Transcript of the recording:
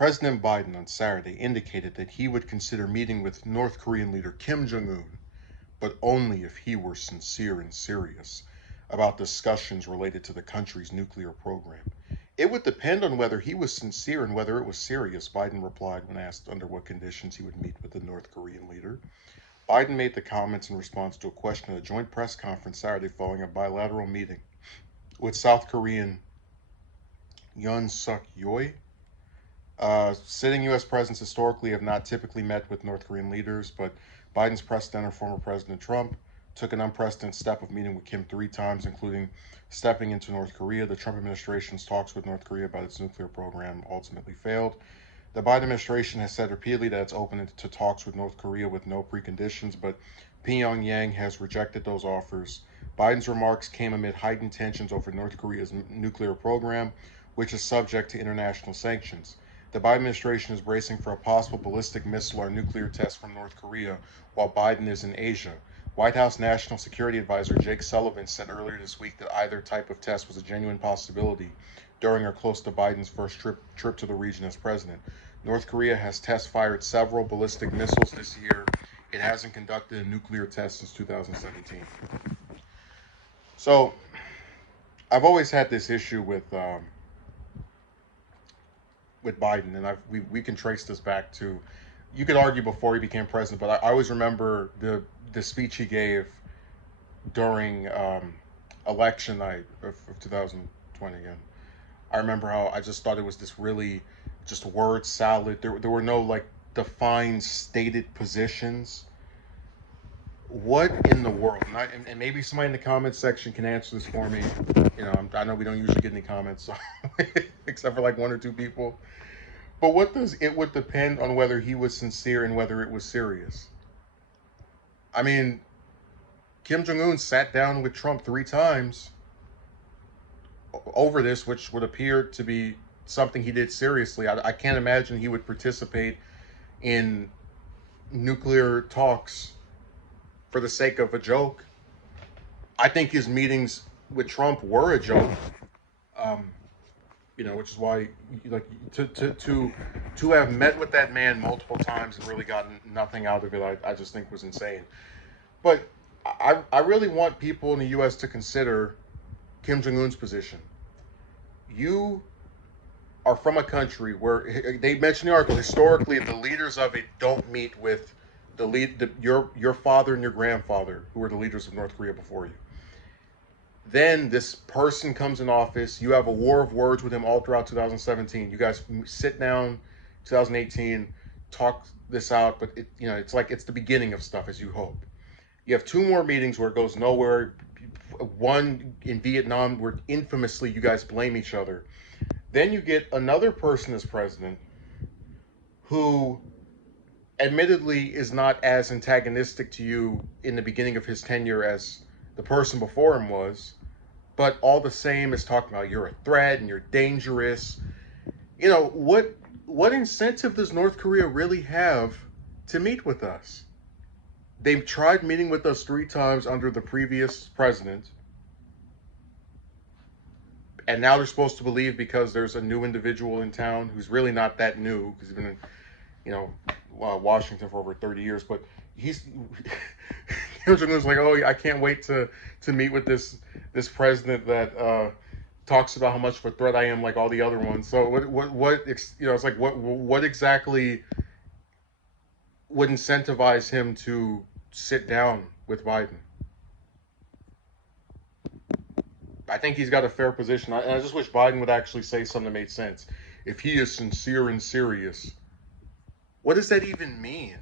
President Biden on Saturday indicated that he would consider meeting with North Korean leader Kim-Jong Un, but only if he were sincere and serious about discussions related to the country's nuclear program. It would depend on whether he was sincere and whether it was serious, Biden replied when asked under what conditions he would meet with the North Korean leader. Biden made the comments in response to a question at a joint press conference Saturday following a bilateral meeting with South Korean Yoon Suk Yeol. Sitting U.S. presidents historically have not typically met with North Korean leaders, but Biden's predecessor, former President Trump, took an unprecedented step of meeting with Kim 3 times, including stepping into North Korea. The Trump administration's talks with North Korea about its nuclear program ultimately failed. The Biden administration has said repeatedly that it's open to talks with North Korea with no preconditions, but Pyongyang has rejected those offers. Biden's remarks came amid heightened tensions over North Korea's nuclear program, which is subject to international sanctions. The Biden administration is bracing for a possible ballistic missile or nuclear test from North Korea while Biden is in Asia. White House National Security Advisor Jake Sullivan said earlier this week that either type of test was a genuine possibility during or close to Biden's first trip to the region as president. North Korea has test-fired several ballistic missiles this year. It hasn't conducted a nuclear test since 2017. So, I've always had this issue with Biden, and we can trace this back to, you could argue before he became president, but I always remember the speech he gave during election night of 2020. And I remember how I just thought it was this really just word salad. There were no like defined stated positions. What in the world? And maybe somebody in the comments section can answer this for me. You know, I know we don't usually get any comments, so except for like one or two people. But what does it would depend on whether he was sincere and whether it was serious? I mean, Kim Jong Un sat down with Trump 3 times over this, which would appear to be something he did seriously. I can't imagine he would participate in nuclear talks for the sake of a joke. I think his meetings with Trump were a joke. You know, which is why, like, to have met with that man multiple times and really gotten nothing out of it, I just think was insane. But I really want people in the U.S. to consider Kim Jong Un's position. You are from a country where they mention the article historically the leaders of it don't meet with your father and your grandfather, who were the leaders of North Korea before you. Then this person comes in office. You have a war of words with him all throughout 2017. You guys sit down, 2018, talk this out. But it's like it's the beginning of stuff, as you hope. You have 2 more meetings where it goes nowhere. One in Vietnam, where infamously you guys blame each other. Then you get another person as president who admittedly is not as antagonistic to you in the beginning of his tenure as the person before him was, but all the same is talking about you're a threat and you're dangerous. You know, what incentive does North Korea really have to meet with us? They've tried meeting with us 3 times under the previous president, and now they're supposed to believe because there's a new individual in town who's really not that new, because he's been in, Washington for over 30 years, but he's Kim Jong Un's like, oh, I can't wait to meet with this president that talks about how much of a threat I am, like all the other ones. So it's like what exactly would incentivize him to sit down with Biden? I think he's got a fair position. And I just wish Biden would actually say something that made sense. If he is sincere and serious, what does that even mean?